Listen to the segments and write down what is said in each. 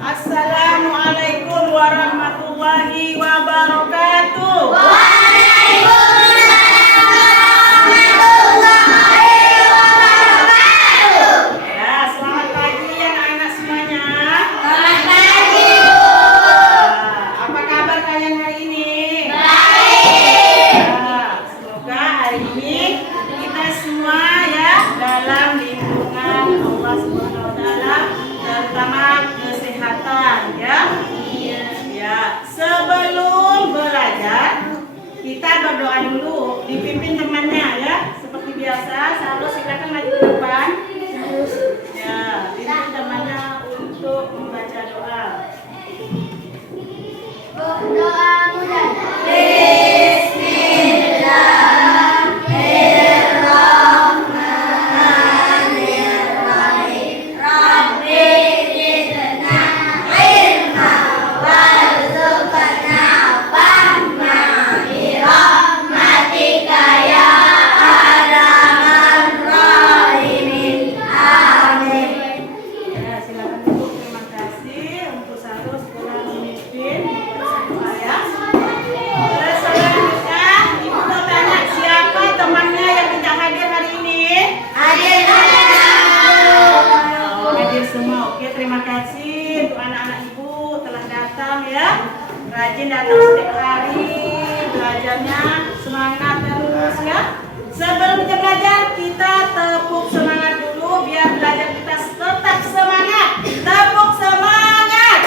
Assalamualaikum warahmatullahi wabarakatuh. Ya, selamat pagi anak-anak semuanya. Selamat pagi, Bu. Apa kabar kalian hari ini? Baik. Semoga hari ini kita semua ya dalam lindungan Allah Subhanahu wa taala, terutama kesehatan ya. Ya, sebelum belajar kita berdoa dulu, dipimpin temannya ya. Seperti biasa, selalu silakan maju ke depan. Ya, pimpin temannya untuk membaca doa. Doa mudah. Ya, silakan duduk. Terima kasih untuk selalu sekolah memimpin doa ya. Selanjutnya, Ibu mau tanya siapa temannya yang tidak hadir hari ini? Oh, hadir semua. Oke, terima kasih untuk anak-anak Ibu telah datang ya. Rajin datang setiap hari, belajarnya semangat terus ya. Sebelum kita belajar, kita tepuk semangat dulu biar belajar kita tetap semangat. Tepuk semangat.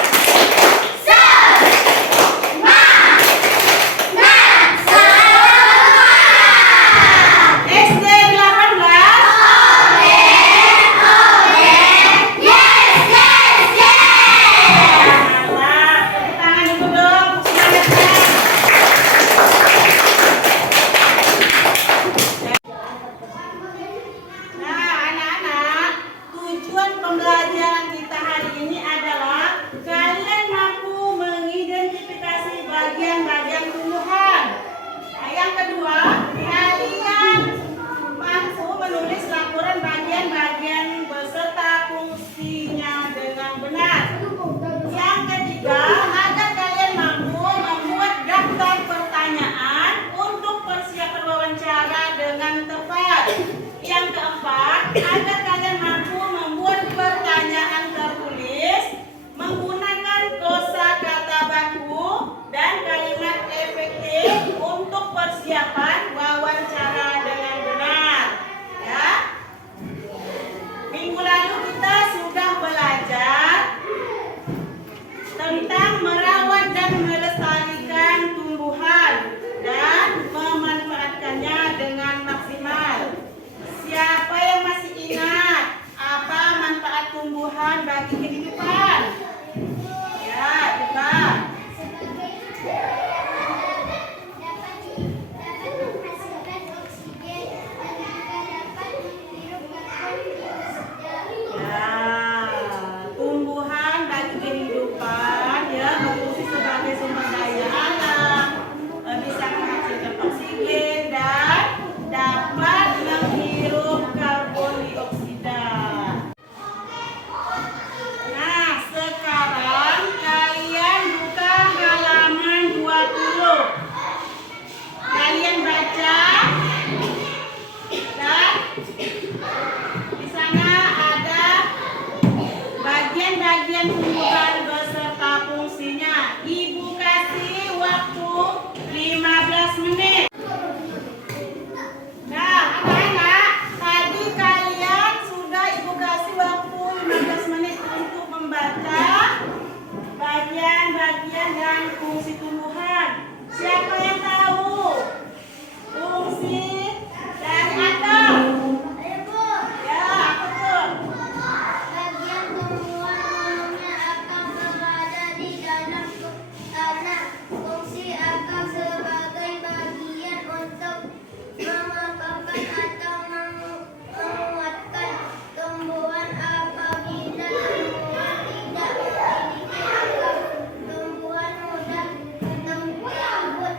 SD 18. Mantap. Tepuk tangan dulu dong. Semangatnya. Nah, anak-anak, tujuan pembelajaran kita hari ini adalah kalian mampu mengidentifikasi bagian-bagian tumbuhan. Nah, yang kedua, kalian mampu menulis laporan bagian-bagian beserta fungsinya dengan benar. Yang ketiga, agar kalian mampu membuat daftar pertanyaan untuk persiapan wawancara dengan tepat. Yang keempat, agar kalian mampu membuat pertanyaan tertulis menggunakan kosakata baku dan kalimat efektif untuk persiapan wawancara dengan benar. Ya. Minggu lalu kita sudah belajar tentang merawat dan melestarikan tumbuhan dan memanfaatkannya dengan maksimal. Siapa yang masih ingat apa manfaat tumbuhan bagi kehidupan? Ya, coba. Ya, tumbuhan bagi kehidupan ya berfungsi sebagai sumber daya alam, bisa menghasilkan oksigen dan dapat menghirup karbon dioksida. Nah, sekarang kalian buka halaman 20. Kalian baca dan di sana ada bagian-bagian tumbuhan beserta fungsinya. Ibu kasih waktu 15 menit. Nah, anak-anak, tadi kalian sudah Ibu kasih waktu 15 menit untuk membaca bagian-bagian dan fungsi tumbuhan. Siapa yang tahu fungsi dari atom? Ya, apa tuh? Bagian tumbuhan umumnya akan berada di dalam tanah. Fungsi akan sebagai bagian untuk mengokohkan atau menguatkan tumbuhan apabila tumbuhan tidak memiliki akar. Tumbuhan mudah tumbuh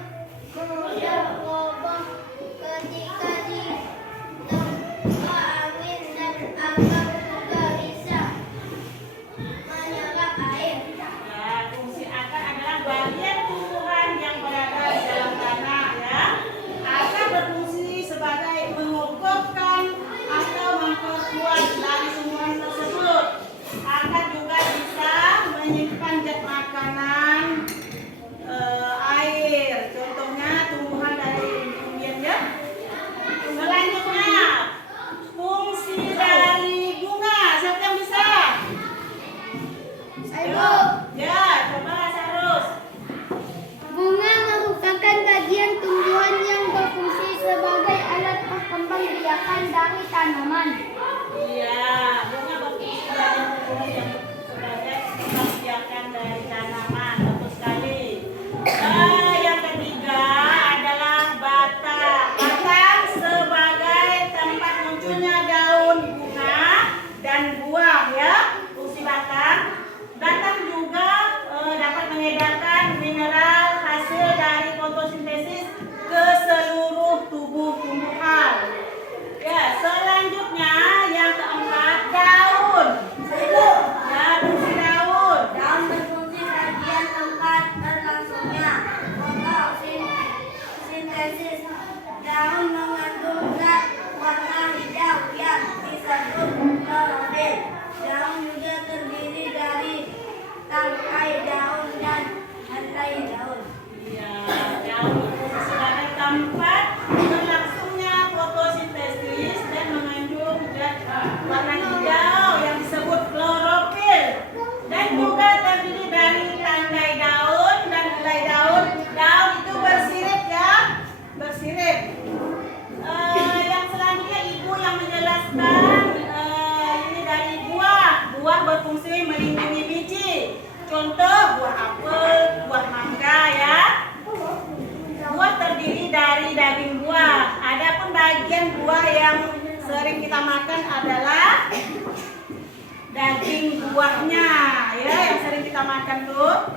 buahnya, ya, yang sering kita makan tuh.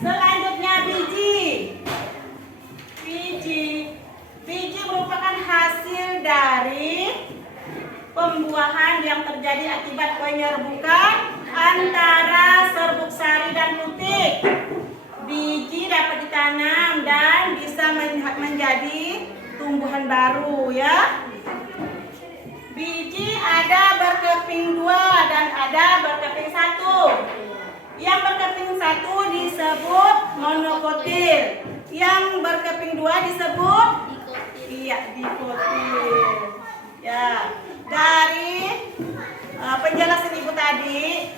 Selanjutnya biji. Biji merupakan hasil dari pembuahan yang terjadi akibat penyerbukan antara serbuk sari dan putik. Biji dapat ditanam dan bisa menjadi tumbuhan baru, ya. Biji ada berkeping 2 dan ada berkeping 1. Yang berkeping 1 disebut monokotil. Yang berkeping 2 disebut dikotil. Ya, dari penjelasan Ibu tadi,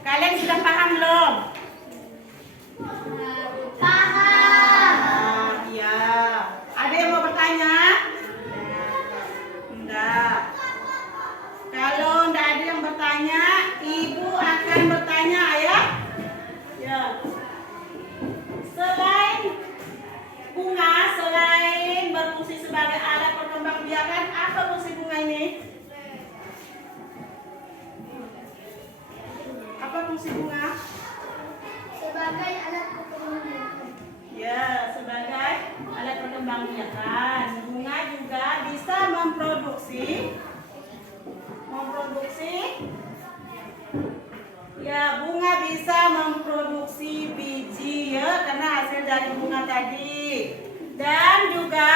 kalian sudah paham belum? Paham. Ya. Ada yang mau bertanya? Enggak. Kalau enggak ada yang bertanya, Ibu akan bertanya, ya. Ya. Selain berfungsi sebagai alat perkembangbiakan, apa fungsi bunga ini? Apa fungsi bunga? Sebagai alat perkembangbiakan. Ya, sebagai alat perkembangbiakan. Bunga juga bisa memproduksi ya, bunga bisa memproduksi biji, ya, karena hasil dari bunga tadi. Dan juga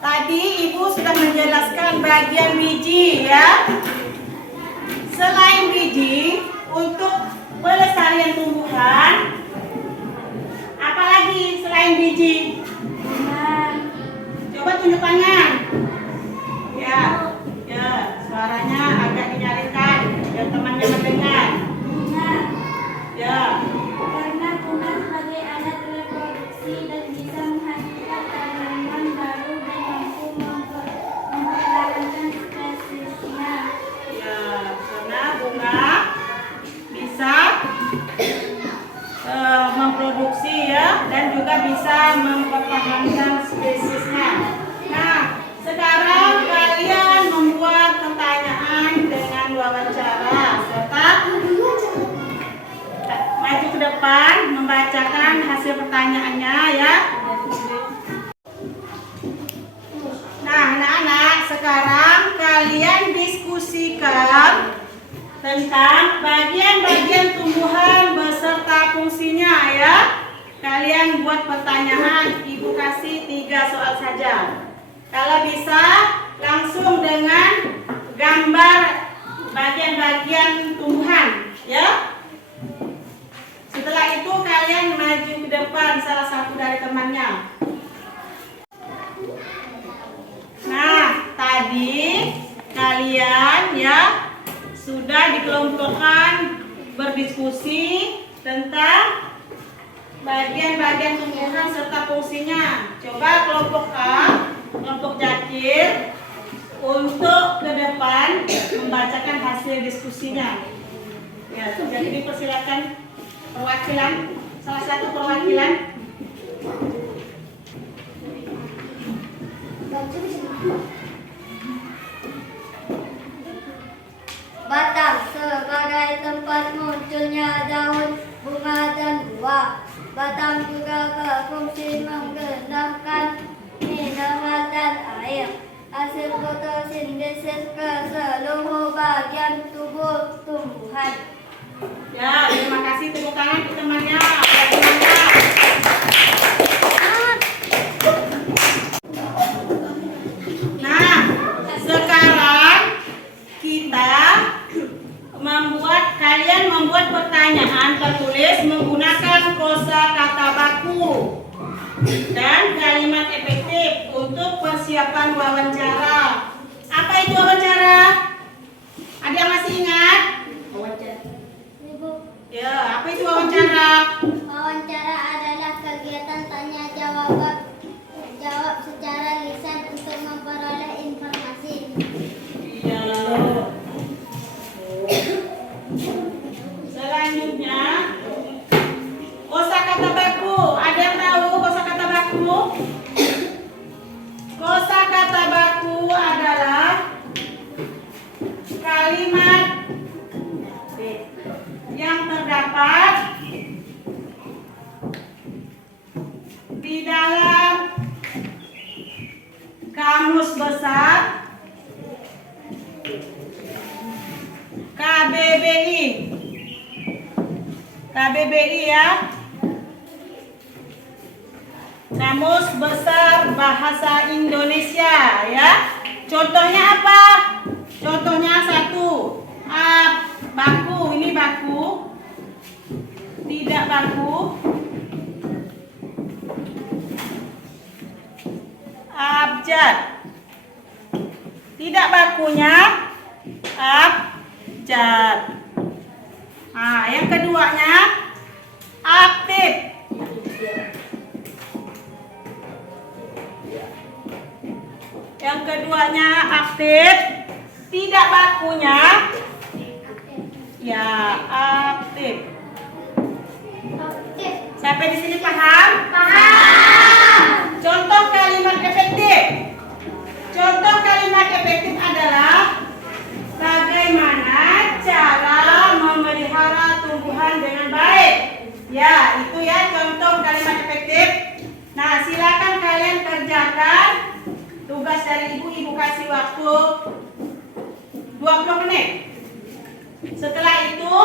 tadi Ibu sudah menjelaskan bagian biji, ya. Selain biji, untuk pelestarian tumbuhan, apalagi selain biji? Coba tunjuk tangan. Ya, suaranya agak dinyarikan biar temannya mendengar. Ya. Karena bunga sebagai alat reproduksi dan bisa menghasilkan tanaman baru dan mampu mempertahankan spesiesnya. Ya, karena bunga bisa memproduksi, ya, dan juga bisa mempertahankan spesiesnya. Nah, sekarang kalian membuat pertanyaan dengan wawancara serta maju ke depan membacakan hasil pertanyaannya, ya. Nah, anak-anak, sekarang kalian diskusikan tentang bagian-bagian tumbuhan beserta fungsinya, ya. Kalian buat pertanyaan, Ibu kasih 3 soal saja. Kalau bisa langsung dengan gambar bagian-bagian tumbuhan, ya. Setelah itu kalian maju ke depan salah satu dari temannya. Nah, tadi kalian, ya, sudah dikelompokkan berdiskusi tentang bagian-bagian tumbuhan serta fungsinya. Coba kelompok A, kelompok Jakir, untuk ke depan membacakan hasil diskusinya. Ya, jadi dipersilakan perwakilan, salah satu perwakilan. Batang sebagai tempat munculnya daun, bunga dan buah. Batang juga berfungsi menggenangkan mineral dan air. Hasil fotosintesis ke seluruh bagian tubuh tumbuhan. Ya, terima kasih, tepuk tangan untuk temannya. Semangat. Nah, sekarang kalian membuat pertanyaan tertulis menggunakan kosakata baku dan kalimat efektif untuk persiapan wawancara. Apa itu wawancara? Ada yang masih ingat? Ya, apa itu wawancara? Wawancara adalah kegiatan tanya jawab secara lisan untuk memperoleh informasi. Iya. Selanjutnya, kosakata baku. Ada yang tahu kosakata baku? Kosakata besar KBBI. KBBI ya. Kamus Besar Bahasa Indonesia ya. Contohnya apa? Contohnya satu. Baku, ini baku. Tidak baku. Abjad. Tidak bakunya abjad. Nah, yang keduanya aktif. Yang keduanya aktif. Tidak bakunya ya aktif. Sampai di sini paham? Paham. Contoh kalimat efektif. Contoh kalimat efektif adalah bagaimana cara memelihara tumbuhan dengan baik. Ya, itu ya contoh kalimat efektif. Nah, silakan kalian kerjakan tugas dari ibu. Ibu kasih waktu 20 menit. Setelah itu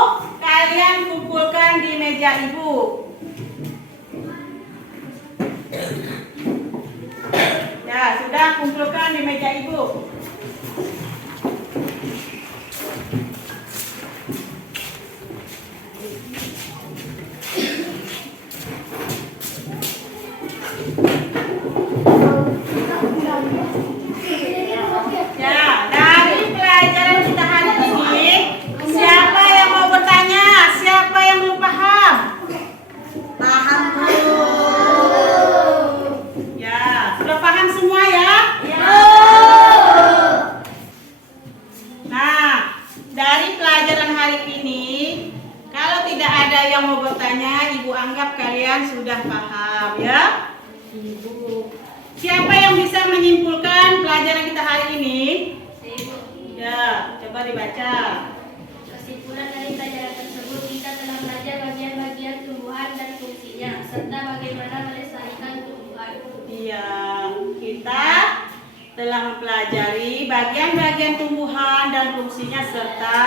kalian kumpulkan di meja ibu. Ya, sudah kumpulkan di meja ibu. Ya, dari pelajaran kita hari ini, siapa yang mau bertanya? Siapa yang belum paham? Paham, Bu. Ya, sudah paham semua ya? Ya. Nah, dari pelajaran hari ini, kalau tidak ada yang mau bertanya, ibu anggap kalian sudah paham ya? Ibu. Siapa yang bisa menyimpulkan pelajaran kita hari ini? Ya, coba dibaca. Kesimpulan dari pelajaran tersebut, kita telah belajar bagian-bagian tumbuhan dan fungsinya, serta bagaimana melestarikan tumbuhan. Iya, kita telah mempelajari bagian-bagian tumbuhan dan fungsinya serta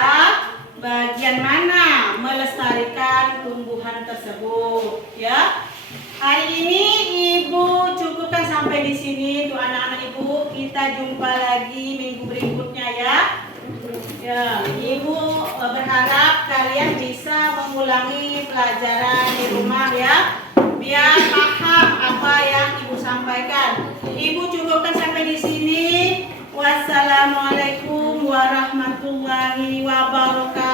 bagian mana melestarikan tumbuhan tersebut, ya. Hari ini ibu cukupkan sampai di sini untuk anak-anak ibu. Kita jumpa lagi minggu berikutnya ya. Ya, ibu berharap kalian bisa mengulangi pelajaran di rumah ya, biar paham apa yang ibu sampaikan. Ibu cukupkan sampai di sini. Wassalamualaikum warahmatullahi wabarakatuh.